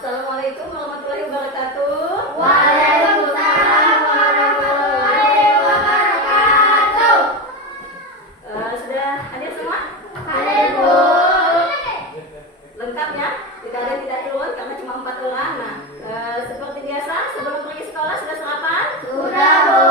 Assalamualaikum warahmatullahi wabarakatuh. Waalaikumsalam warahmatullahi wabarakatuh. Sudah hadir semua? Hadir, Bu. Lengkapnya? Tidak ada yang tidak turun karena cuma 4 orang. Nah, seperti biasa sebelum pergi sekolah sudah sarapan? Sudah, Bu.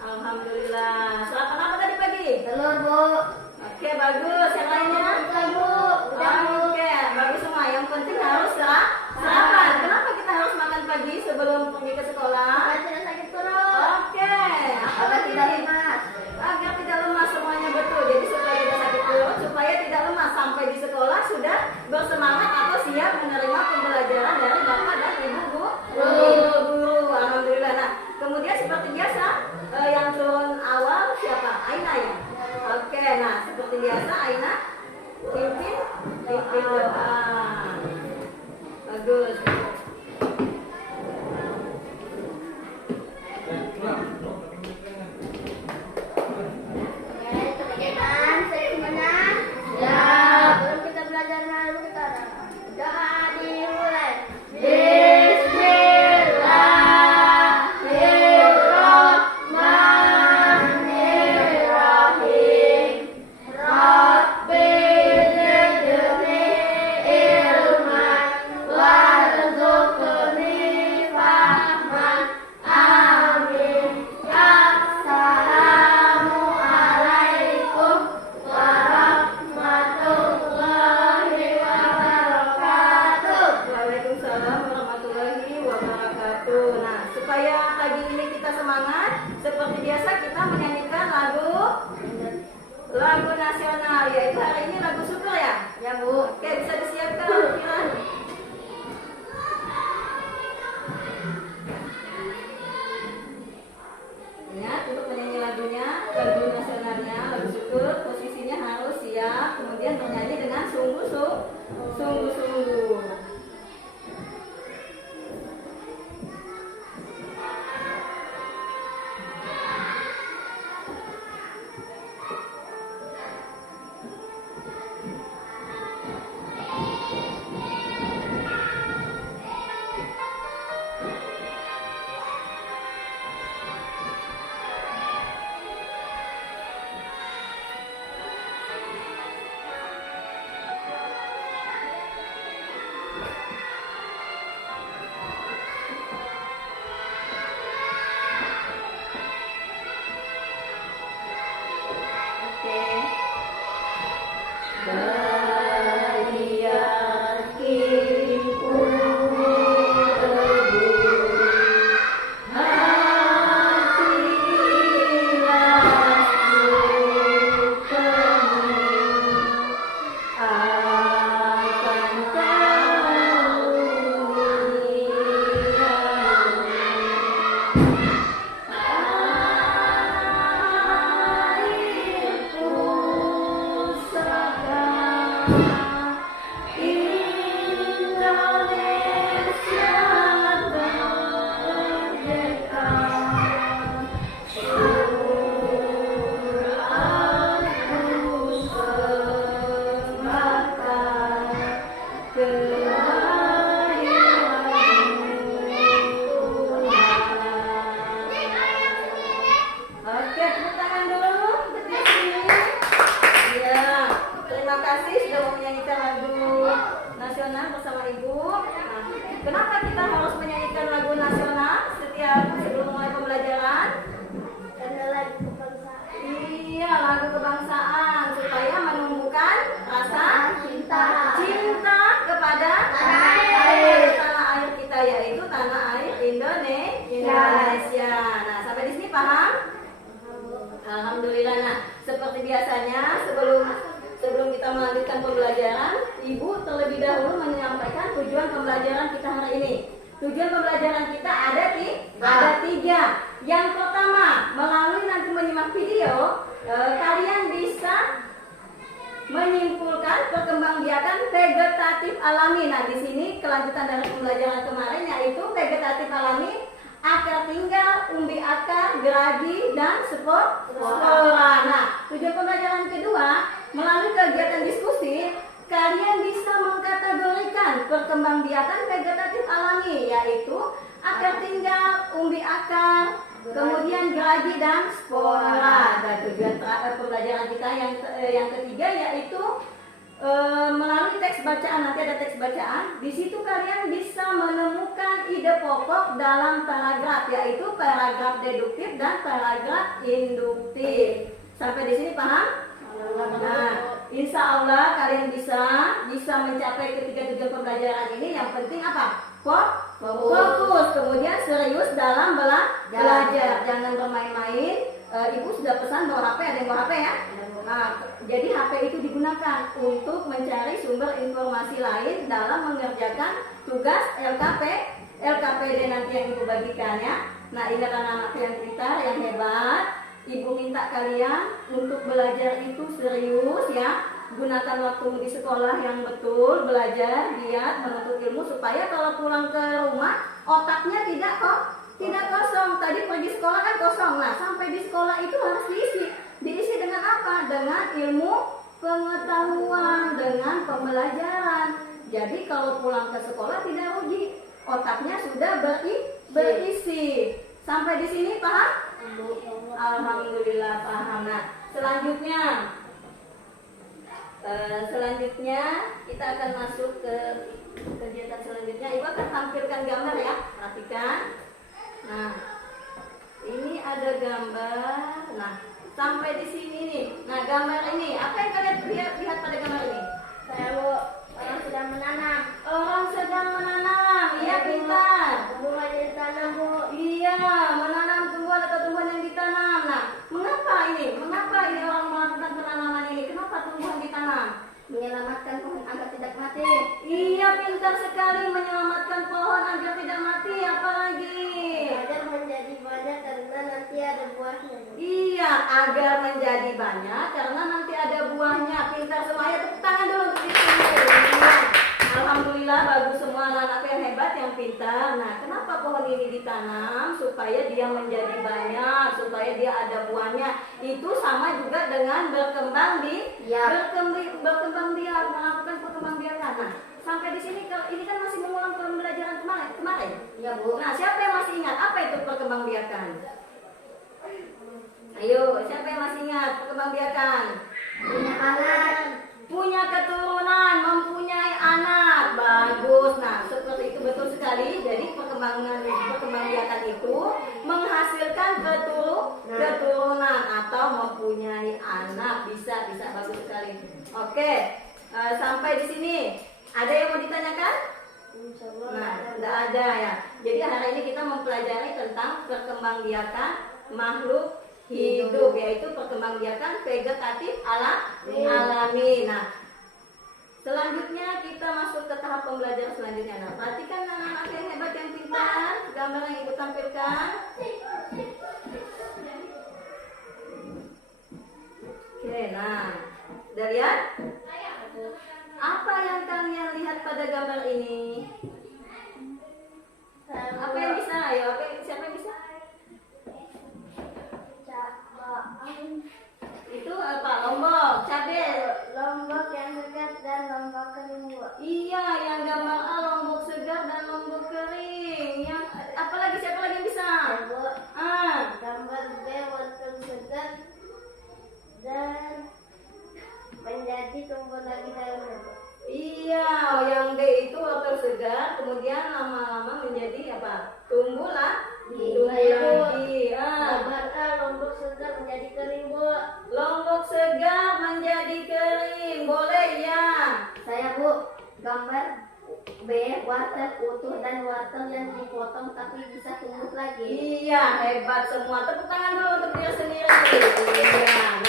Alhamdulillah. Sarapan apa tadi pagi? Telur, Bu. Oke, bagus. Yang lainnya? Sudah, Bu. Udah, Bu. Oke, bagus semua. Yang penting harus sarapan. Kenapa kita harus makan pagi sebelum pergi ke sekolah? Supaya tidak sakit perut. Oke, apa Agar lagi? tidak lemas. Agar tidak lemas, semuanya betul. Jadi supaya tidak sakit perut, supaya tidak lemas sampai di sekolah sudah bersemangat atau siap menerima pembelajaran dari Bapak dan Ibu guru. Alhamdulillah. Nah, kemudian seperti biasa yang turun awal siapa? Aina ya. Oke, nah seperti biasa Aina pimpin doa. Bagus. Teman-teman, saya semuanya. Ya, belum kita belajar malam kita doa dimulai. Bismillahirrahmanirrahim. Rabbi zidni ilman warzuqni fahman. Amin. Assalamu alaikum warahmatullahi wabarakatuh. Waalaikumsalam warahmatullahi wabarakatuh. Nah, supaya pagi ini kita semangat, seperti biasa kita menyanyikan lagu nasional, yaitu hari ini lagu syukur ya. Ya, Bu. Oke, bisa disiapkan Alfian. Ingat untuk menyanyi lagunya, lagu nasionalnya, lagu syukur, posisinya harus siap, kemudian bernyanyi dengan sungguh-sungguh. Oke, tepuk tangan dulu untuk Desi. Iya, terima kasih sudah mau menyanyikan lagu nasional bersama Ibu. Nah, kenapa kita harus menyanyikan lagu nasional setiap sebelum mulai pembelajaran? Karena lagu kebangsaan. Iya, lagu kebangsaan supaya menumbuhkan rasa Cinta kepada tanah air kita, yaitu tanah air Indonesia. Nah, sampai di sini paham? Alhamdulillah. Nah, seperti biasanya sebelum kita melanjutkan pembelajaran, Ibu terlebih dahulu menyampaikan tujuan pembelajaran kita hari ini. Tujuan pembelajaran kita ada 3. Yang pertama, melalui nanti menyimak video, kalian bisa menyimpulkan perkembangbiakan vegetatif alami. Nah, di sini kelanjutan dari pembelajaran kemarin yaitu vegetatif alami, akar tinggal, umbi akar, geragi, dan spora. Nah, tujuan pembelajaran kedua, melalui kegiatan diskusi, kalian bisa mengkategorikan perkembangbiakan vegetatif alami, yaitu akar tinggal, umbi akar, kemudian geragi dan spora. Dan tujuan pembelajaran kita yang ketiga yaitu melalui teks bacaan. Nanti ada teks bacaan. Di situ kalian bisa menemukan ide pokok dalam paragraf, yaitu paragraf deduktif dan paragraf induktif. Sampai di sini paham? Nah, insya Allah kalian bisa mencapai ketiga tujuan pembelajaran ini. Yang penting apa? Fokus, kemudian serius dalam belajar. Jangan bermain-main. Ibu sudah pesan bawa HP, ada yang bawa HP ya? Nah, jadi HP itu digunakan untuk mencari sumber informasi lain dalam mengerjakan tugas LKPD nanti yang ibu bagikan ya. Nah, ini anak-anak yang pintar, yang hebat. Ibu minta kalian untuk belajar itu serius ya. Gunakan waktu di sekolah yang betul, belajar, giat, menuntut ilmu supaya kalau pulang ke rumah otaknya tidak kosong. Tadi pergi sekolah kan kosong. Nah, sampai di sekolah itu harus diisi dengan apa? Dengan ilmu pengetahuan, dengan pembelajaran. Jadi kalau pulang ke sekolah tidak rugi, otaknya sudah berisi. Sampai di sini paham? Alhamdulillah paham. Nah, selanjutnya kita akan masuk ke kegiatan selanjutnya. Ibu akan tampilkan gambar ya, perhatikan. Nah, ini ada gambar. Nah, sampai di sini nih. Nah, gambar ini, apa yang kalian lihat pada gambar ini? Saya Bu, orang sedang menanam. Orang sedang menanam. Iya, pintar. Tumbuhan yang ditanam Bu. Iya, menanam tumbuhan atau tumbuhan yang ditanam. Nah, mengapa ini orang melakukan penanaman ini? Kenapa tumbuhan ditanam? Menyelamatkan pohon agar tidak mati. Iya, pintar sekali, menyelamatkan pohon agar tidak mati. Apalagi? Agar menjadi banyak karena nanti ada buahnya. Iya, agar menjadi banyak karena nanti ada buahnya. Pintar semuanya, tepuk tangan dulu untuk diri. Iya. Alhamdulillah, bagus semua anak-anak yang hebat, yang pintar. Nah, kenapa pohon ini ditanam? Supaya dia menjadi banyak, supaya dia ada buahnya. Itu sama juga dengan berkembang biak, melakukan perkembangbiakan. Nah, sampai di sini ini kan masih mengulang pembelajaran kemarin. Ya Bu. Nah, siapa yang masih ingat apa itu perkembangbiakan? Ayo, siapa yang masih ingat perkembangbiakan? Punya anak. Punya keturunan, mempunyai anak. Bagus. Nah, seperti itu betul sekali. Jadi perkembangbiakan itu menghasilkan keturunan atau mempunyai anak. Bisa bagus sekali. Oke. Sampai di sini ada yang mau ditanyakan? Nah, tidak ada ya. Jadi hari ini kita mempelajari tentang perkembangbiakan makhluk hidup, yaitu perkembangbiakan vegetatif alami. Nah, selanjutnya kita masuk ke tahap pembelajaran selanjutnya. Nah, perhatikan anak-anak yang hebat, yang pintar, gambar yang ibu tampilkan. Oke, nah, udah lihat? Apa yang kalian lihat pada gambar ini? Apa yang bisa? Ayo, siapa yang bisa? Itu apa? Lombok, cabai. Lombok yang segar dan lombok kering Bu. Iya, yang gambar A lombok segar dan lombok kering. Yang apa lagi? Siapa lagi yang bisa? Ya Bu. Gambar B wortel segar dan menjadi tumbuh lagi daunnya Bu. Iya, yang D itu wortel segar, kemudian lama-lama menjadi apa? Tumbuh lagi. Gambar A lombok segar menjadi kering Bu. Lombok segar menjadi kering. Boleh ya? Saya Bu, gambar B wortel utuh dan wortel yang dipotong tapi bisa tumbuh lagi. Iya, hebat semua. Tepuk tangan dulu untuk diri sendiri. Iya. Nah,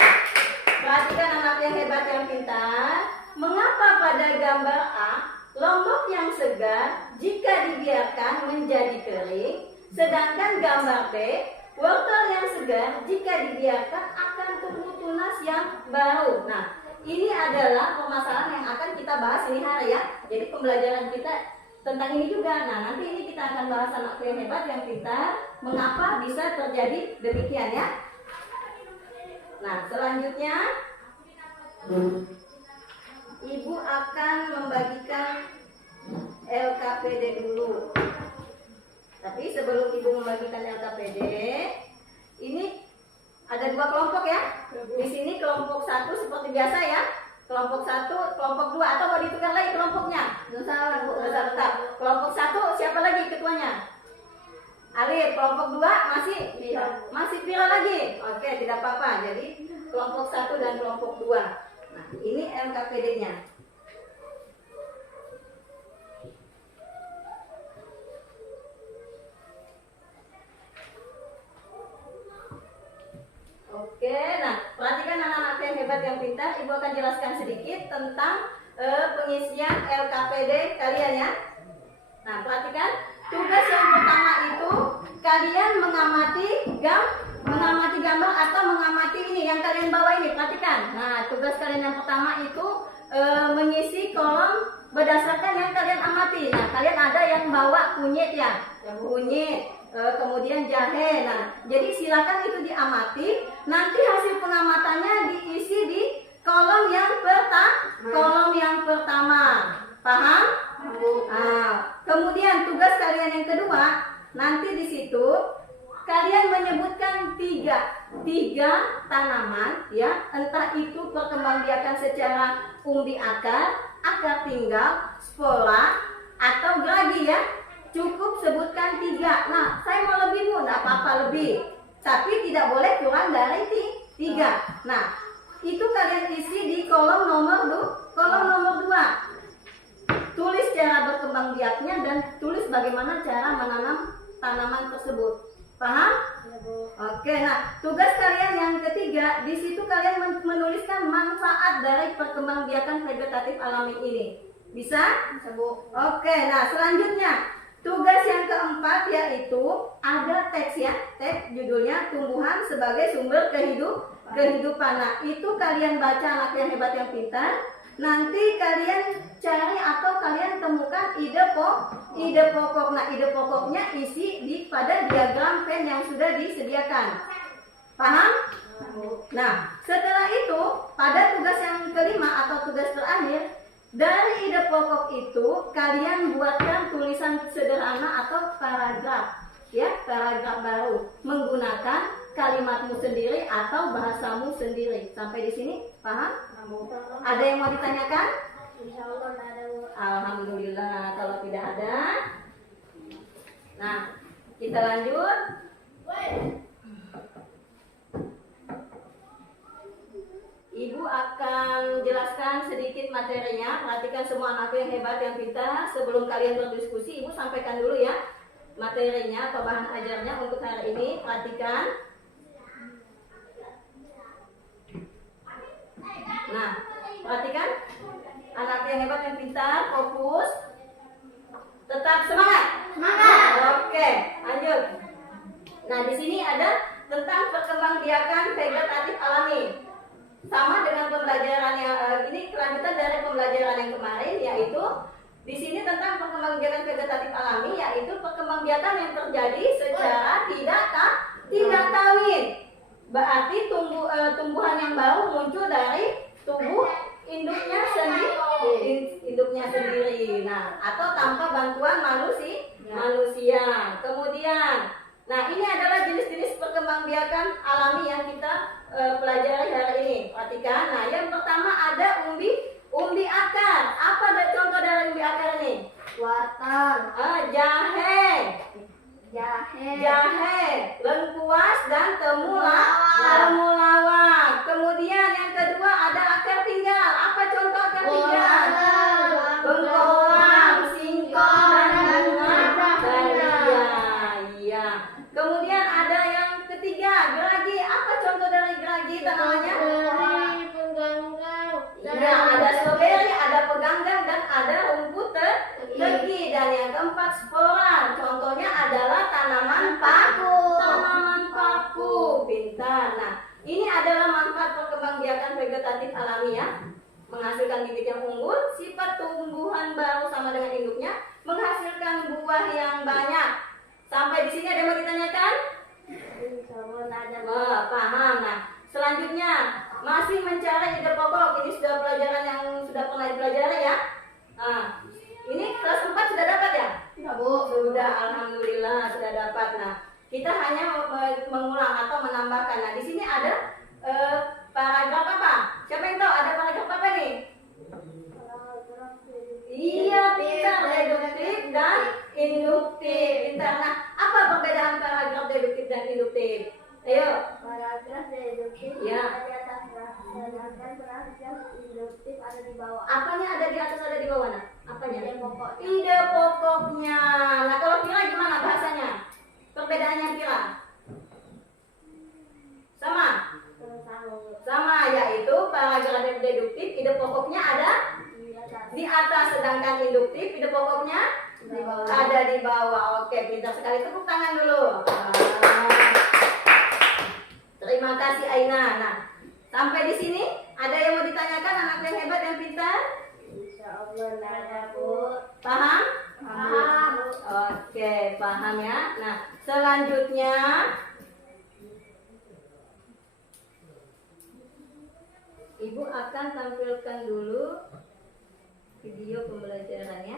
perhatikan anak yang hebat, yang pintar. Mengapa pada gambar A lombok yang segar jika dibiarkan menjadi kering, sedangkan gambar B wortel yang segar jika dibiarkan akan tumbuh tunas yang baru? Nah, ini adalah permasalahan yang akan kita bahas ini hari ya. Jadi pembelajaran kita tentang ini juga. Nah, nanti ini kita akan bahas anak yang hebat, yang pintar, mengapa bisa terjadi demikian ya. Nah, selanjutnya Ibu akan membagikan LKPD dulu. Tapi sebelum Ibu membagikan LKPD, ini ada 2 kelompok ya. Di sini kelompok 1 seperti biasa ya. Kelompok 1, kelompok 2, atau mau ditukar lagi kelompoknya? Nusa Bu. Nusa tetap. Kelompok 1 siapa lagi ketuanya? Alif. Kelompok 2 masih Pira lagi. Oke, tidak apa-apa. Jadi kelompok 1 dan kelompok 2. Nah, ini LKPD-nya. Oke, nah perhatikan anak-anak yang hebat yang pintar. Ibu akan jelaskan sedikit tentang pengisian LKPD kalian ya. Nah, perhatikan tugas yang pertama itu kalian mengamati gambar atau mengamati ini yang kalian bawa ini. Perhatikan. Nah, tugas kalian yang pertama itu mengisi kolom berdasarkan yang kalian amati. Nah, kalian ada yang bawa kunyit ya, kunyit, kemudian jahe. Nah, jadi silakan itu diamati. Nanti hasil pengamatannya diisi di kolom yang pertama. Paham? Nah, kemudian tugas kalian yang kedua, nanti di situ kalian menyebutkan tiga tanaman ya, entah itu perkembangbiakan secara umbi akar tinggal, spora, atau geragi ya. Cukup sebutkan 3. Nah, saya mau lebih Bu, tidak apa-apa lebih, tapi tidak boleh kurang dari 3. Nah, itu kalian isi di kolom nomor 2. Tulis cara berkembang biaknya dan tulis bagaimana cara menanam tanaman tersebut. Paham? Ya, Bu. Oke, nah tugas kalian yang ketiga, di situ kalian menuliskan manfaat dari perkembangbiakan vegetatif alami ini. Bisa? Bisa, Bu. Oke, nah selanjutnya tugas yang keempat yaitu ada teks ya, teks judulnya tumbuhan sebagai sumber kehidupan. Nah, itu kalian baca anak yang hebat yang pintar. Nanti kalian cari atau kalian temukan ide pokok. Nah, ide pokoknya isi pada diagram Venn yang sudah disediakan. Paham? Nah, setelah itu pada tugas yang kelima atau tugas terakhir, dari ide pokok itu kalian buatkan tulisan sederhana atau paragraf. Ya, paragraf baru menggunakan kalimatmu sendiri atau bahasamu sendiri. Sampai di sini paham? Ada yang mau ditanyakan? Insya Allah nggak ada, Bu. Alhamdulillah, kalau tidak ada. Nah, kita lanjut. Ibu akan jelaskan sedikit materinya. Perhatikan semua anak yang hebat yang pintar. Sebelum kalian berdiskusi, Ibu sampaikan dulu ya materinya atau bahan ajarnya untuk hari ini. Perhatikan. Nah, perhatikan anak yang hebat yang pintar, fokus, tetap semangat. Oke, lanjut. Nah, di sini ada tentang perkembangbiakan vegetatif alami. Sama dengan pembelajaran yang ini kelanjutan dari pembelajaran yang kemarin, yaitu di sini tentang perkembangbiakan vegetatif alami, yaitu perkembangbiakan yang terjadi secara tidak kawin. Berarti tumbuhan yang baru muncul dari tubuh induknya sendiri. Nah, atau tanpa bantuan manusia. Kemudian, nah ini adalah jenis-jenis perkembangbiakan alami yang kita pelajari hari ini. Perhatikan. Nah, yang pertama ada umbi akar. Apa contoh dari umbi akar ini? Wortel, jahe, lengkuas dan temulawak. Kemudian yang kedua ada akar tinggal. Apa contoh akar tinggal? Bengkoang, singkong, dan bunga dahlia. Iya. Kemudian ada yang ketiga, geragi. Apa contoh dari geragi tanamannya? Iya, ada stroberi, ada peganggang, dan ada rumput tegi. Dan yang keempat, spora. Contohnya adalah tanaman paku. Pintar. Nah, ini adalah manfaat perkembangbiakan vegetatif alami ya. Menghasilkan bibit yang unggul, sifat tumbuhan baru sama dengan induknya, menghasilkan buah yang banyak. Sampai di sini ada yang mau ditanyakan? Insya Allah nggak ada, Bu. Paham. Nah, selanjutnya Masih mencari ide pokok. Ini sudah pelajaran yang sudah pernah dipelajari ya. Nah, ini kelas 4 sudah dapat ya? Tidak, Bu. Sudah, alhamdulillah sudah dapat. Nah, kita hanya mengulang atau menambahkan. Nah, di sini ada paragraf apa? Siapa yang tahu ada paragraf apa nih? Iya, pintar, deduktif dan induktif. Pintar. Nah, apa perbedaan paragraf deduktif dan induktif? Ayo. Paragraf deduktif Ya. ada di atas, sedangkan paragraf induktif ada di bawah. Apanya ada di atas, ada di bawah? Nah, apanya? Ide pokoknya. Ide pokoknya. Nah, kalau Pira gimana bahasanya? Perbedaannya Pira? Sama? Sama, yaitu paragraf deduktif ide pokoknya ada di atas, sedangkan induktif ide pokoknya Di bawah. ada di bawah. Oke, pintar sekali. Tepuk tangan dulu. Terima kasih Aina. Nah, sampai di sini ada yang mau ditanyakan, anak yang hebat yang pintar? Insya Allah ada, Bu. Paham? Paham. Oke, paham ya. Nah, selanjutnya Ibu akan tampilkan dulu video pembelajarannya.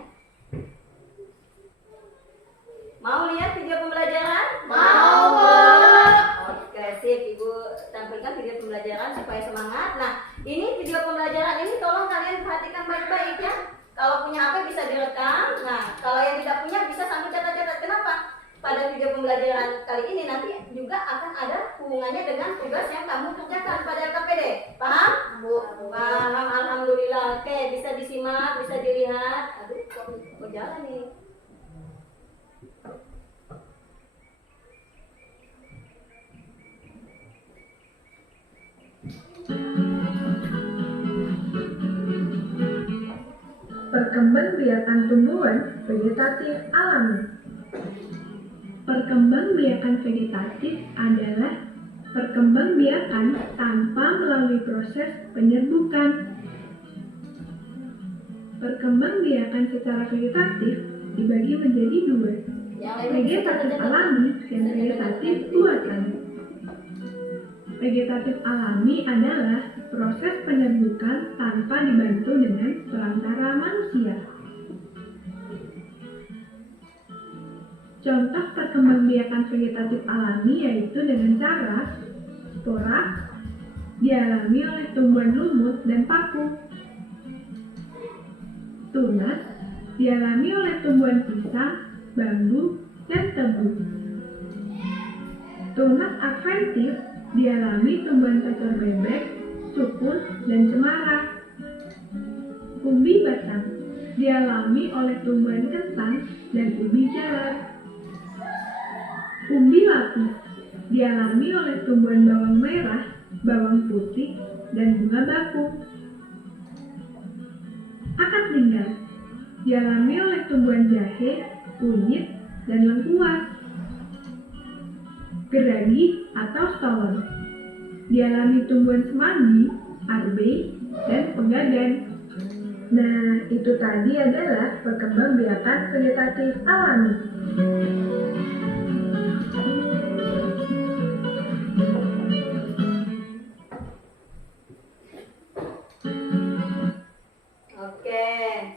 Mau lihat video pembelajaran? Mau, Bu. Oke, sip. Ibu tampilkan video pembelajaran supaya semangat. Nah, ini video pembelajaran ini tolong kalian perhatikan baik-baik ya. Kalau punya HP bisa direkam. Nah, kalau yang tidak punya bisa sambil catat-catat. Kenapa? Pada video pembelajaran kali ini nanti juga akan ada hubungannya dengan tugas yang kamu kerjakan pada LKPD. Paham? Bu. Paham, alhamdulillah. Oke, bisa disimak, bisa dilihat. Aduh, kok jalan nih? Perkembangbiakan tumbuhan vegetatif alami. Perkembangbiakan vegetatif adalah perkembangbiakan tanpa melalui proses penyerbukan. Perkembangbiakan secara vegetatif dibagi menjadi dua, vegetatif alami dan vegetatif buatan. Vegetatif alami adalah proses penyerbukan tanpa dibantu dengan perantara manusia. Contoh perkembangbiakan vegetatif alami yaitu dengan cara spora dialami oleh tumbuhan lumut dan paku. Tunas dialami oleh tumbuhan pisang, bambu, dan tebu. Tunas adventif dialami tumbuhan pecel bebek, sukun, dan cemara. Umbi batang dialami oleh tumbuhan kentang dan ubi jalar. Umbi lapis dialami oleh tumbuhan bawang merah, bawang putih, dan bunga bakung. Akar linggar dialami oleh tumbuhan jahe, kunyit, dan lengkuas. Geragi atau stolon dialami tumbuhan semanggi, arbei, dan pegadan. Nah, itu tadi adalah perkembangbiakan vegetatif alami. Oke,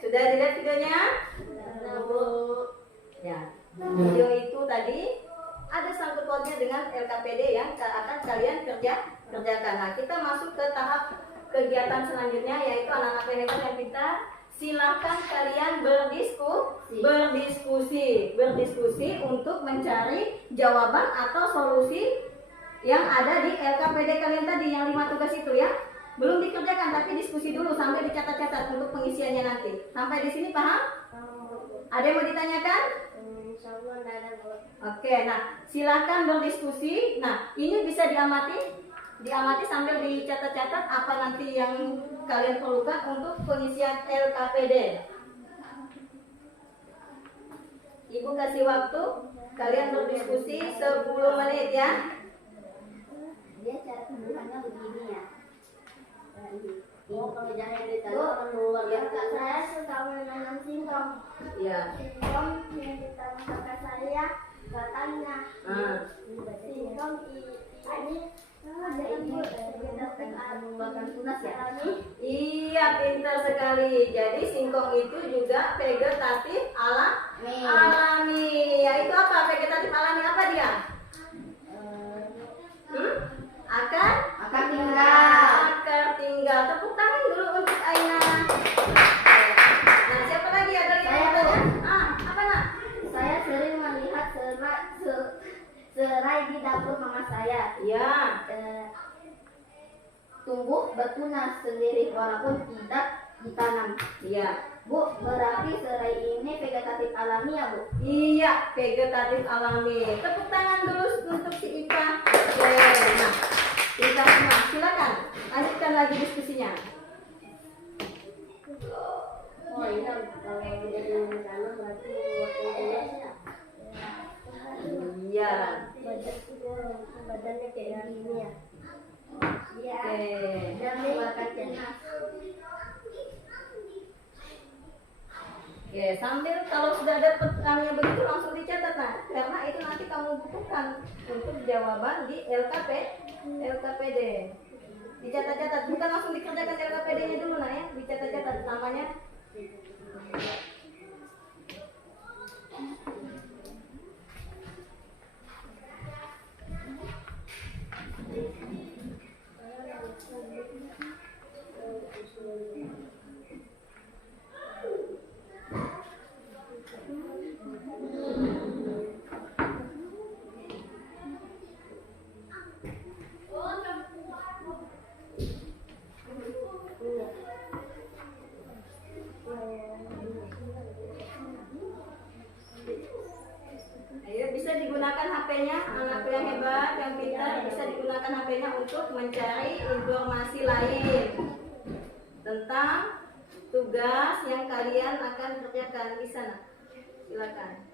sudah dilihat videonya? Ya, video itu tadi ada sangkut pautnya dengan LKPD yang akan kalian kerjakan. Nah, kita masuk ke tahap kegiatan selanjutnya yaitu anak-anak hebat yang pintar. Silakan kalian berdiskusi untuk mencari jawaban atau solusi yang ada di LKPD kalian tadi yang 5 tugas itu ya. Belum dikerjakan tapi diskusi dulu sampai dicatat-catat untuk pengisiannya nanti. Sampai di sini paham? Ada yang mau ditanyakan? Insyaallah ada, Bu. Oke, nah silahkan berdiskusi. Nah, ini bisa diamati sambil dicatat-catat apa nanti yang kalian perlukan untuk pengisian LKPD. Ibu kasih waktu kalian berdiskusi 10 menit ya. Dia cara pembuatannya begini ya. Oh, kalau jangan ditanya orang luar ya. Kakak saya suka menanam singkong. Iya. Singkong yang ditanam kakak saya katanya. Singkong ini Ada ibu berdasarkan bahkan tunas ya. Iya, pintar sekali. Jadi singkong itu juga vegetatif alami. Ya, itu apa? Vegetatif alami apa dia? Akar tinggal. Tepuk tangan dulu untuk Aina. Nah, siapa lagi ada yang Saya, mau Bu. tanya? Apa nak? Saya sering melihat serai di dapur mama saya. Ya. Tumbuh bertunas sendiri walaupun tidak ditanam. Iya. Bu, berarti serai ini vegetatif alami ya, Bu? Iya, vegetatif alami. Tepuk tangan dulu untuk si Ika. Oke, nah, Ika semua, silakan lanjutkan lagi diskusinya. Oh iya, kalau udah ditanam berarti waktunya ya. Iya. Badannya kayak gini ya. Iya. Oke. Dan mengeluarkan cenas. Oke, sambil kalau sudah ada pertanyaannya begitu langsung dicatat nah, karena itu nanti kamu butuhkan untuk jawaban di LKPD. Dicatat-catat, bukan langsung dikerjakan LKPD-nya dulu nah ya, dicatat-catat namanya. Ayo, bisa digunakan HP-nya, anakku yang hebat, yang pintar, bisa digunakan HP-nya untuk mencari informasi lain tentang tugas yang kalian akan kerjakan di sana. Silakan.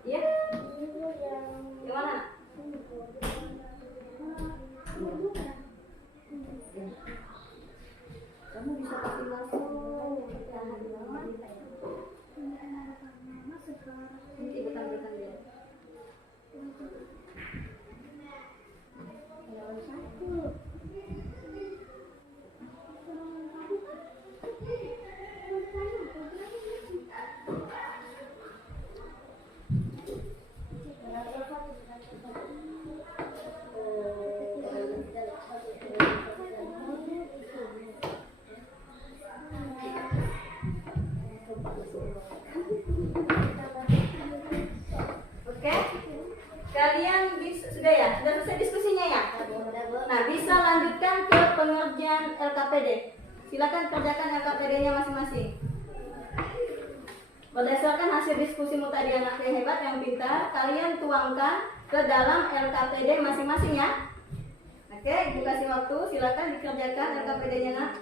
Ya? Yang mana? Kamu bisa kasih langsung. Bukan dia. Oke? Kalian sudah ya? Sudah selesai diskusinya ya? Nah, bisa lanjutkan ke pengerjaan LKPD. Silakan kerjakan LKPD-nya masing-masing. Berdasarkan hasil diskusimu tadi anak yang hebat, yang pintar, kalian tuangkan ke dalam LKPD masing-masing ya. Oke, ibu kasih waktu, silakan dikerjakan LKPD-nya nak.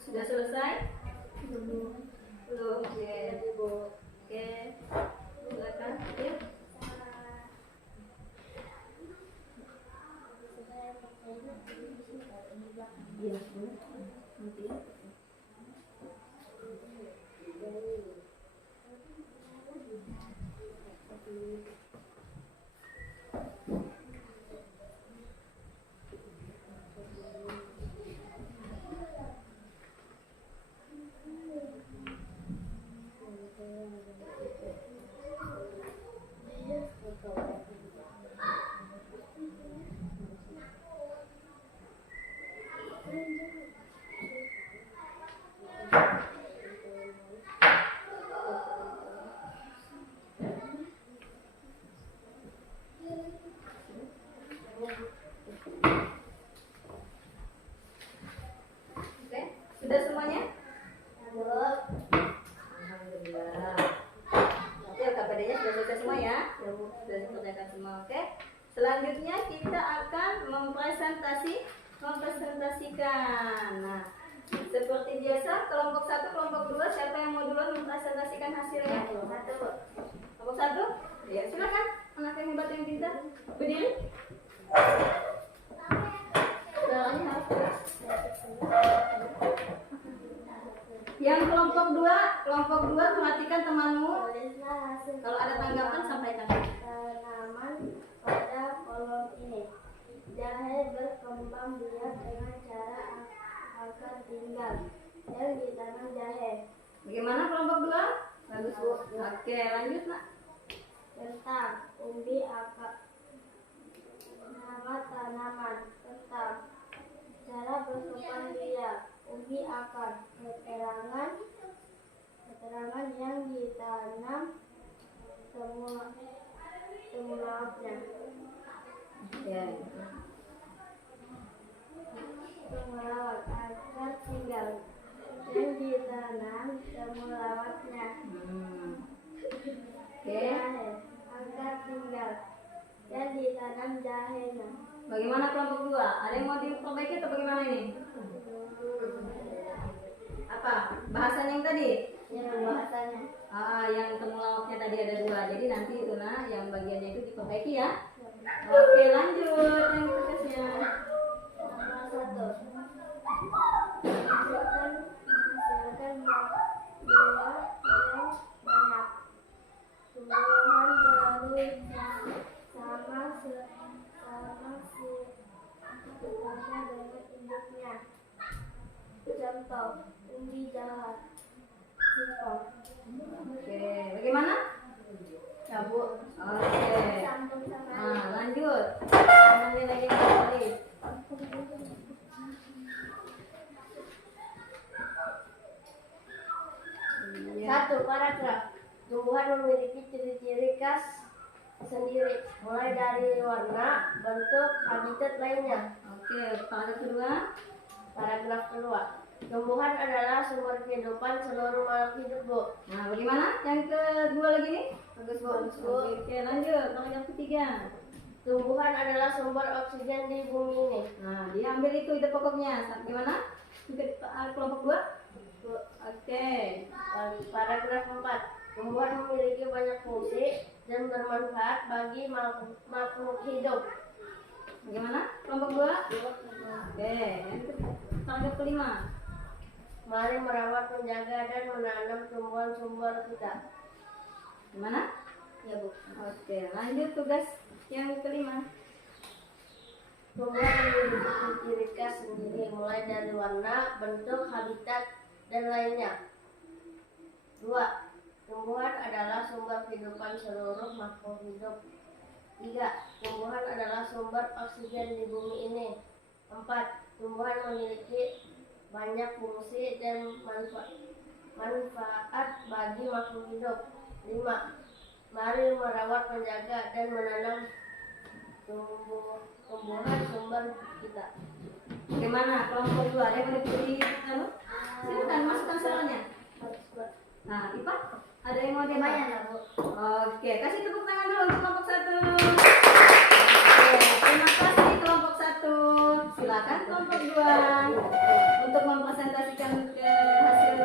Sudah selesai? Belum. Oke, Ibu. Oke. Silakan. Yuk. Iya, nanti. Oke, sudah semuanya? Alhamdulillah. Oke, KPD-nya sudah selesai semua ya? Sudah dikerjakan semua, oke? Selanjutnya kita akan mempresentasikan. Nah, seperti biasa, kelompok 1, kelompok 2, siapa yang mau duluan mempresentasikan hasilnya? Kelompok 1? Ya, silakan. Anak yang hebat yang pintar. Berdiri. Suaranya harus keras. Yang kelompok 2 perhatikan temanmu. Kalau ada tanggapan sampaikan. Tanaman pada kolom ini. Jahe berkembang biak dengan cara akar tinggal yang ditanam jahe. Bagaimana kelompok 2? Bagus, Bu. Oke, lanjut, Nak. Kentang, umbi akar. Nama tanaman kentang. Cara berkembang biak, umbi akar. Keterangan yang ditanam temulawaknya. Ya. Temulawak akar tinggal yang ditanam temulawaknya. Oke. Jahe akar tinggal yang ditanam jahenya. Bagaimana kelompok 2? Ada yang mau diperbaiki atau bagaimana ini? Apa? Bahasan yang tadi? Ya, bahasanya. Yang temulawaknya tadi ada 2. Jadi nanti itu yang bagiannya itu diperbaiki ya. Oke, lanjut. Yang berikutnya. Nomor 1. Menghasilkan buah yang banyak. Tumbuhan baru sama sekitarnya dengan induknya. Contoh, umbi jahat. singkong. Oke, bagaimana? Ya Bu. Oke. Sambung sama Nah, lanjut. Ambil lagi kembali. Iya. Satu paragraf. Tumbuhan memiliki ciri-ciri khas sendiri, mulai dari warna, bentuk, habitat lainnya. Oke, paragraf kedua. Paragraf kedua. Tumbuhan adalah sumber kehidupan seluruh makhluk hidup, Bu. Nah, bagaimana? Yang kedua lagi nih? Bagus, Bu. Bagus, Bu. Oke, lanjut. Paragraf ketiga. Tumbuhan adalah sumber oksigen di bumi ini. Nah, dia ambil itu ide pokoknya. Gimana? Kelompok dua. Oke. Paragraf 4. Tumbuhan memiliki banyak fungsi dan bermanfaat bagi makhluk hidup. Bagaimana? Kelompok dua. Oke. Paragraf kelima. Mari merawat, menjaga, dan menanam tumbuhan sumber kita. Gimana? Ya Bu. Oke, lanjut tugas yang kelima. Tumbuhan memiliki ciri khas sendiri, mulai dari warna, bentuk, habitat, dan lainnya. 2. Tumbuhan adalah sumber kehidupan seluruh makhluk hidup. 3. Tumbuhan adalah sumber oksigen di bumi ini. 4. Tumbuhan memiliki banyak fungsi dan manfaat bagi makhluk hidup. 5. Mari merawat, menjaga, dan menanam tumbuhan sumber kita. Bagaimana? Kelompok dua. Ada yang mau dipilih? Silakan masukkan soalnya. Nah, Ipa, ada yang mau Lumayan dimayan? lah Bu. Oke, kasih tepuk tangan dulu untuk kelompok satu. Oke, terima kasih kelompok satu. Silakan kelompok dua untuk mempresentasikan ke hasil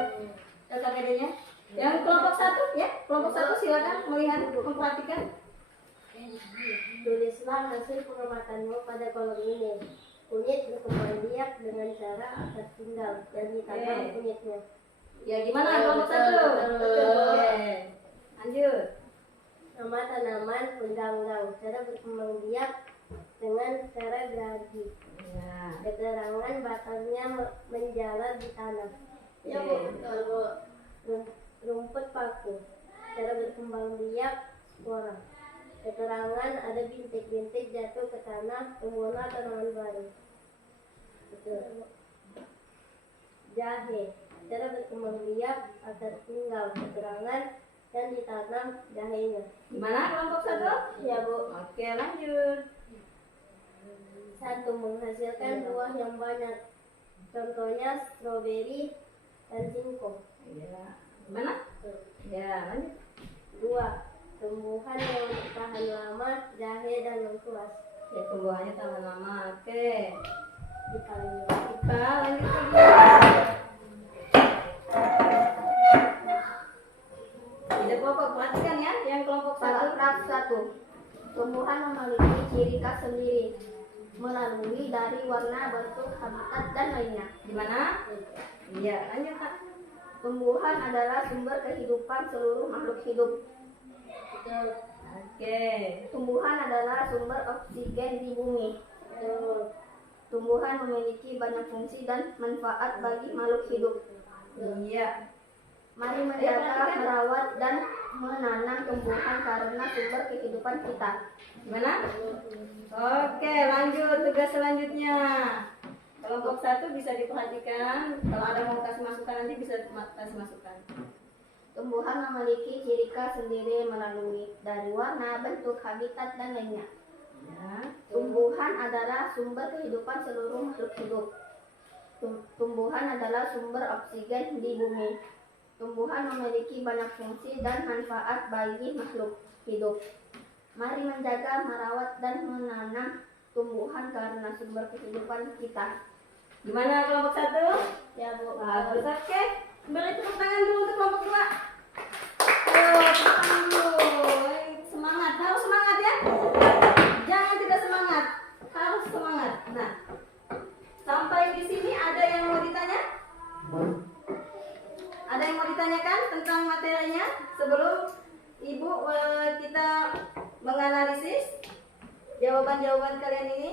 LKPD-nya. Yang kelompok satu, ya, kelompok satu silakan melihat, memperhatikan. Tulislah hasil pengamatanmu pada kolom ini. Kunyit berkembang biak dengan cara akar tinggal dan ditanam Oke. kunyitnya. Ya, gimana kelompok satu? Oke, lanjut. Nama tanaman pengganggang, cara berkembang biak dengan cara geragi. Ya. Keterangan batangnya menjalar di tanah. Ya, Bu. Rumput paku, cara berkembang biak spora. Keterangan ada bintik-bintik jatuh ke tanah, tumbuhlah tanaman baru. Betul. Jahe, cara berkembang biak akar tinggal, keterangan dan ditanam jahenya. Gimana kelompok satu? Ya Bu. Oke, lanjut. 1. Menghasilkan buah yang banyak. Contohnya stroberi dan singkong. Ya. Gimana? Ya, lanjut. 2. Tumbuhan yang bertahan lama, jahe dan lengkuas. Ya, tumbuhannya tahan lama. Oke. Dikalinya. Kita lanjut lagi. Ide pokok, perhatikan ya, yang kelompok satu. Paragraf 1. Tumbuhan memiliki ciri khas sendiri melalui dari warna, bentuk, habitat, dan lainnya. Gimana? Iya, lanjut Kak. Tumbuhan adalah sumber kehidupan seluruh makhluk hidup. Oke. Tumbuhan adalah sumber oksigen di bumi. Tumbuhan memiliki banyak fungsi dan manfaat bagi makhluk hidup. Iya. Mari menjaga, merawat, dan menanam tumbuhan karena sumber kehidupan kita. Gimana? Oke, lanjut tugas selanjutnya. Kelompok satu bisa diperhatikan. Kalau ada mau kasih masukan nanti bisa kasih masukan. Tumbuhan memiliki ciri khas sendiri melalui dari warna, bentuk, habitat, dan lainnya. Ya. Tumbuhan adalah sumber kehidupan seluruh makhluk hidup. Tumbuhan adalah sumber oksigen di bumi. Tumbuhan memiliki banyak fungsi dan manfaat bagi makhluk hidup. Mari menjaga, merawat, dan menanam tumbuhan karena sumber kehidupan kita. Gimana kelompok satu? Ya Bu. Bagus, oke. Beri tepuk tangan dulu untuk kelompok dua. Tepuk tangan dulu. Semangat, harus semangat ya. Jangan tidak semangat, harus semangat. Nah, sampai di sini ada yang mau ditanya? Ada yang mau ditanyakan tentang materinya sebelum Ibu kita menganalisis jawaban-jawaban kalian ini?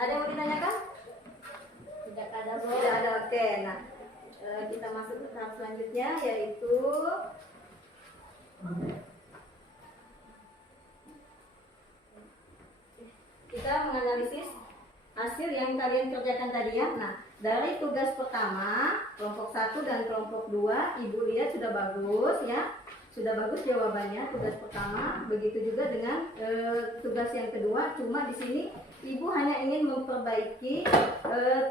Ada yang mau ditanyakan? Tidak ada Bu. Tidak ada. Oke, nah kita masuk ke tahap selanjutnya yaitu kita menganalisis hasil yang kalian kerjakan tadi ya. Nah, dari tugas pertama, kelompok 1 dan kelompok 2, Ibu lihat sudah bagus ya. Sudah bagus jawabannya tugas pertama. Begitu juga dengan tugas yang kedua. Cuma di sini Ibu hanya ingin memperbaiki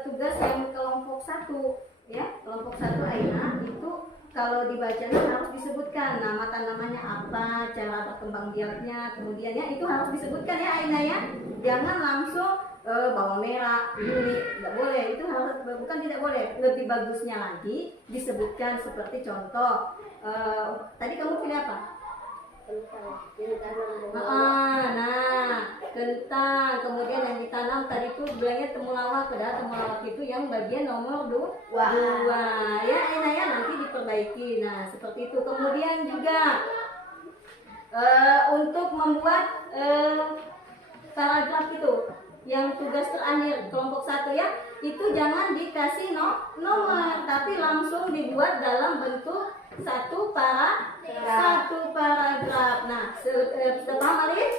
tugas yang kelompok 1 ya. Kelompok 1 Aina itu kalau dibacanya harus disebutkan nama tanamannya apa, cara berkembang biaknya, kemudian ya itu harus disebutkan ya Aina ya. Jangan langsung bawang merah, ini tidak boleh, itu harus bukan tidak boleh. Lebih bagusnya lagi disebutkan seperti contoh. Tadi kamu pilih apa? Kentang. Kemudian yang ditanam tadi itu bilangnya temulawak. Padahal temulawak itu yang bagian nomor 2 ya, Aina ya, nanti diperbaiki. Nah seperti itu. Kemudian juga untuk membuat paragraf itu yang tugas terakhir kelompok 1 ya, itu jangan dikasih nomor, tapi langsung dibuat dalam bentuk satu paragraf. Nah, sudah paham Alif?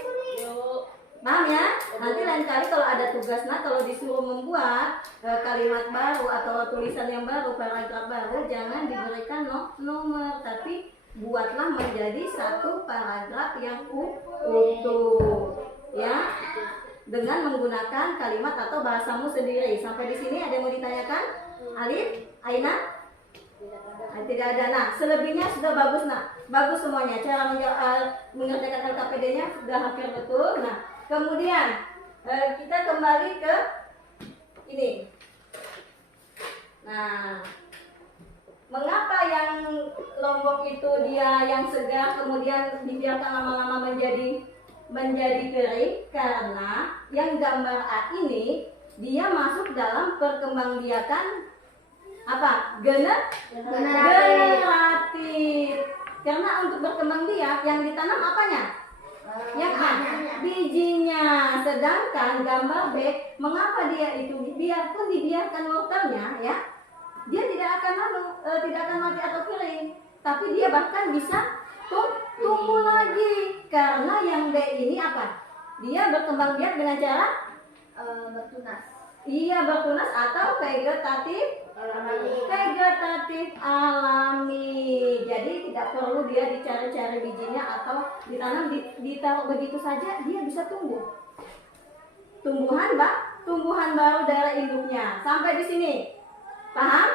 Paham ya? Nanti lain kali kalau ada tugas, kalau disuruh membuat kalimat baru atau tulisan yang baru, paragraf baru, jangan diberikan nomor, tapi buatlah menjadi satu paragraf yang utuh, ya, dengan menggunakan kalimat atau bahasamu sendiri. Sampai di sini ada yang mau ditanyakan? Alif, Aina? Tidak ada. Nah, selebihnya sudah bagus, bagus semuanya. Cara mengerjakan LKPD-nya sudah hampir betul. Nah, kemudian kita kembali ke ini. Nah, mengapa yang Lombok itu dia yang segar kemudian dibiarkan lama-lama menjadi kering? Karena yang gambar A ini dia masuk dalam perkembangbiakan apa? Generatif. Karena untuk berkembang biak yang ditanam apanya? Yang A, bijinya. Sedangkan gambar B, mengapa dia itu biarpun dibiarkan wortelnya ya, dia tidak akan mati atau kering, tapi dia bahkan bisa tumbuh lagi. Karena yang B ini apa? Dia berkembang biak dengan cara bertunas. Iya, bertunas atau vegetatif alami. Jadi tidak perlu dia dicari-cari bijinya atau ditanam, ditaruh begitu saja dia bisa tumbuh. Tumbuhan baru dari induknya. Sampai di sini paham?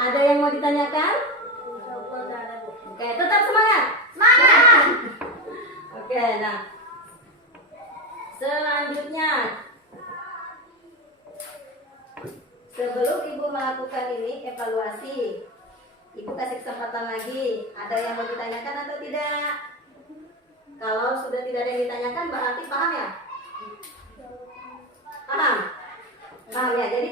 Ada yang mau ditanyakan? Oke, tetap semangat. Oke, nah selanjutnya, sebelum Ibu melakukan ini evaluasi, Ibu kasih kesempatan lagi. Ada yang mau ditanyakan atau tidak? Kalau sudah tidak ada yang ditanyakan berarti paham ya? Paham ya. Jadi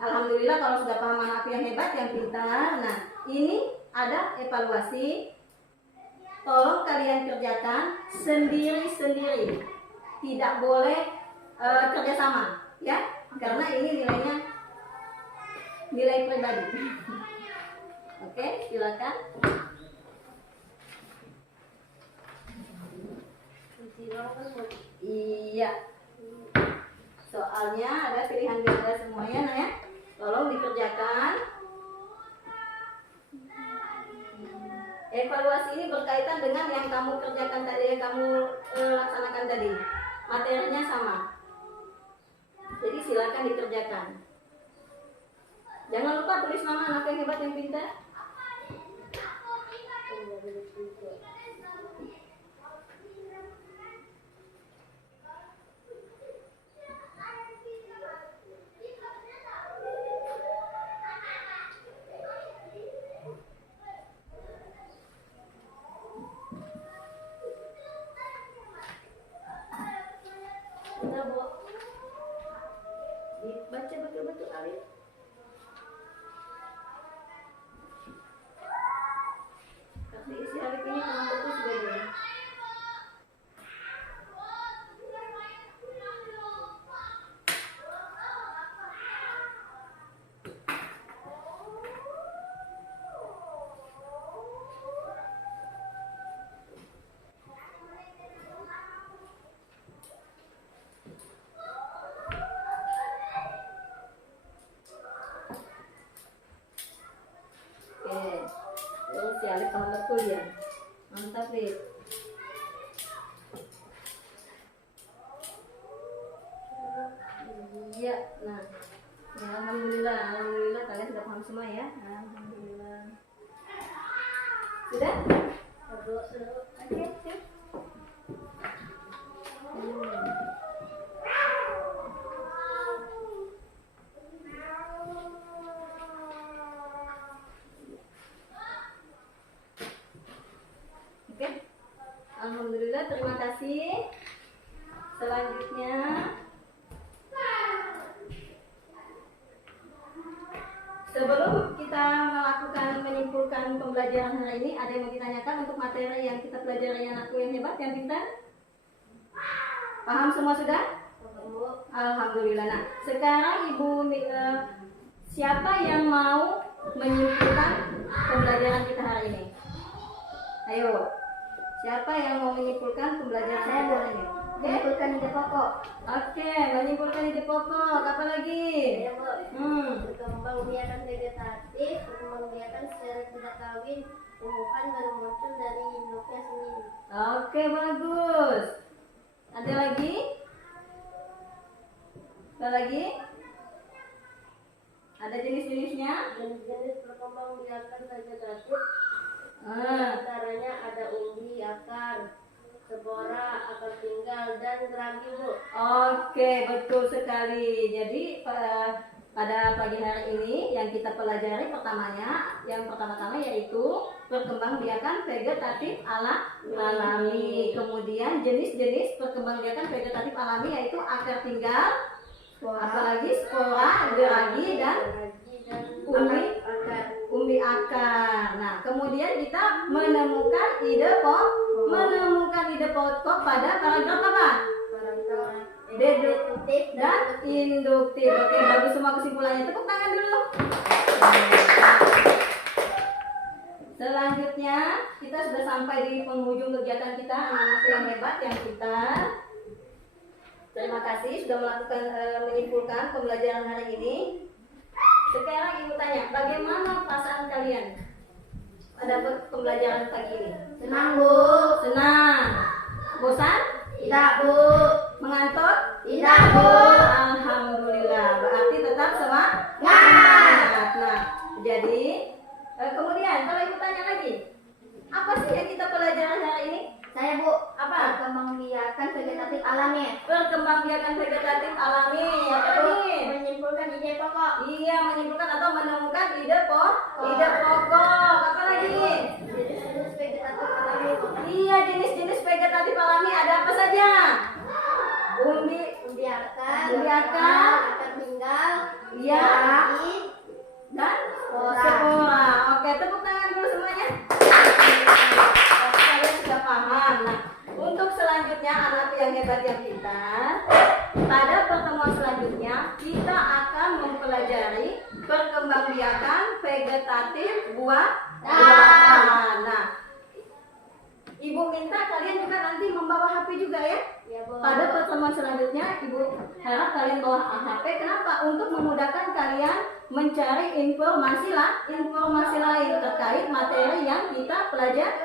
alhamdulillah kalau sudah paham, anak yang hebat, yang pintar. Nah, ini ada evaluasi. Tolong kalian kerjakan sendiri-sendiri. Tidak boleh kerjasama, ya, karena ini nilai pribadi. Oke, silakan. Iya. Soalnya ada pilihan ganda semuanya, nah ya. Tolong dikerjakan. Evaluasi ini berkaitan dengan yang kamu kerjakan tadi, yang kamu laksanakan tadi. Materinya sama. Jadi silakan dikerjakan. Jangan lupa tulis nama anak yang hebat, yang pintar. Benar, Bu. Dibaca betul-betul, Alif. Si Alif paham betul ya. Mantap, Lid. Iya, nah. Ya, alhamdulillah kalian sudah paham semua ya. Alhamdulillah. Sudah? Oke, sip. Oke. Alhamdulillah, terima kasih. Selanjutnya sebelum kita melakukan menyimpulkan pembelajaran hari ini, ada yang mau ditanyakan untuk materi yang kita pelajari Anakku yang Hebat, yang Pintar? Paham semua sudah? Alhamdulillah. Nah, sekarang Ibu siapa yang mau menyimpulkan pembelajaran kita hari ini? Ayo. Siapa yang mau menyimpulkan pembelajaran saya hari ini? Menyimpulkan ide pokok. Oke, menyimpulkan ide pokok. Apa lagi? Ya, Bu. Perkembangbiakan vegetatif, perkembangbiakan secara tidak kawin, tumbuhan baru muncul dari induknya sendiri. Oke, bagus. Ada lagi? Ada lagi? Ada jenis-jenisnya? Jenis-jenis perkembangbiakan vegetatif antaranya ada umbi, akar, spora, akar tinggal, dan geragi, Bu. Oke, betul sekali. Jadi pada pagi hari ini yang kita pelajari yang pertama-tama yaitu perkembangbiakan vegetatif alami. Kemudian jenis-jenis perkembangbiakan vegetatif alami yaitu akar tinggal, apalagi spora, geragi, dan umbi akar. Nah, kemudian kita menemukan ide pokok pada paragraf apa? Deduktif dan induktif. Oke, bagus semua kesimpulannya. Tepuk tangan dulu. Selanjutnya, kita sudah sampai di penghujung kegiatan kita, Anak-Anakku yang Hebat, yang Pintar. Terima kasih sudah melakukan menyimpulkan pembelajaran hari ini. Sekarang Ibu tanya, bagaimana perasaan kalian pada pembelajaran pagi ini? Senang, Bu. Senang. Bosan? Tidak, Bu. Mengantuk? Tidak, Bu. Alhamdulillah. Berarti tetap semangat. Nah, jadi kemudian kalau Ibu tanya lagi, apa sih yang kita pelajari hari ini? Saya, Bu. Apa? Perkembangbiakan vegetatif alami. Perkembangbiakan vegetatif alami. Apa lagi? Menyimpulkan ide pokok. Iya, menyimpulkan atau menemukan ide pokok. Apa lagi? Jenis-jenis vegetatif alami. Iya, jenis-jenis vegetatif alami ada apa saja? Umbi akar, akar tinggal, iya, geragi, dan spora. Oke, tepuk tangan dulu semuanya. Kalian sudah paham. Nah, untuk selanjutnya Anak yang Hebat yang Pintar, pada pertemuan selanjutnya kita akan mempelajari perkembangbiakan vegetatif buah-buahan. Nah, Ibu minta kalian juga nanti membawa HP juga ya. Ya, Bu. Pada pertemuan selanjutnya Ibu harap kalian bawa HP. Kenapa? Untuk memudahkan kalian mencari informasi lain terkait materi yang kita pelajari.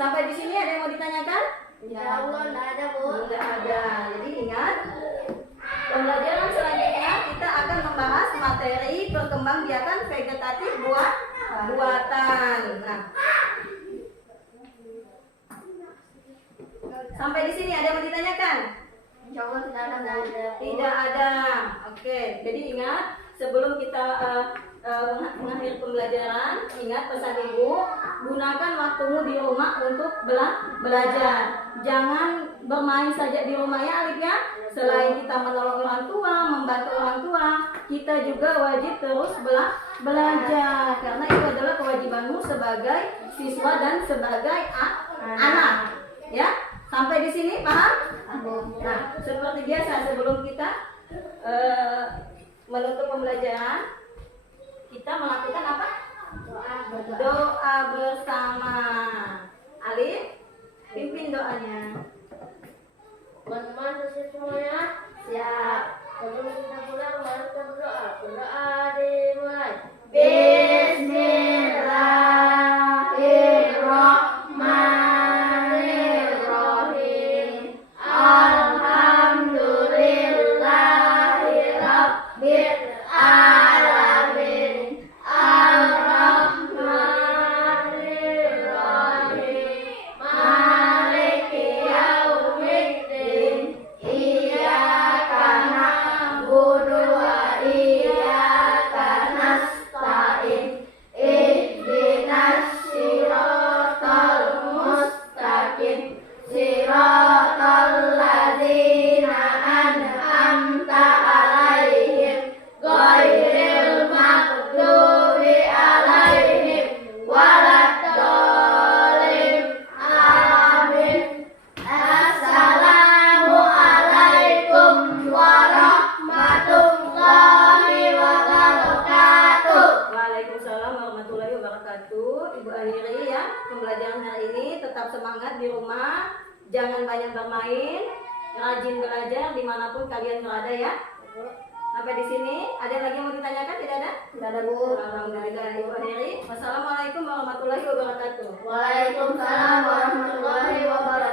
Sampai di sini ada yang mau ditanyakan? Insya Allah tidak ada, Bu. Tidak ada. Jadi ingat, pembelajaran selanjutnya kita akan membahas materi perkembangbiakan vegetatif buatan. Nah, sampai di sini ada yang mau ditanyakan? Insya Allah tidak ada, Bu. Tidak ada. Oke, jadi ingat sebelum kita mengakhiri pembelajaran, ingat pesan Ibu, gunakan waktumu di rumah untuk belajar. Jangan bermain saja di rumah ya, Alif ya. Selain kita menolong orang tua, membantu orang tua, kita juga wajib terus belajar karena itu adalah kewajibanmu sebagai siswa dan sebagai anak. Ya, sampai di sini paham? Nah, seperti biasa sebelum kita menutup pembelajaran, kita melakukan apa? Doa bersama. Alif, pimpin doanya. Teman-teman semuanya siap. Sebelum kita pulang, mari kita berdoa. Berdoa dimulai. Bismillah. Ibu akhiri ya pembelajaran hari ini. Tetap semangat di rumah, jangan banyak bermain, rajin belajar dimanapun kalian berada ya. Sampai di sini, ada lagi yang mau ditanyakan? Tidak ada? Tidak ada, Bu. Alhamdulillah, Ibu akhiri. Wassalamualaikum warahmatullahi wabarakatuh. Waalaikumsalam warahmatullahi wabarakatuh.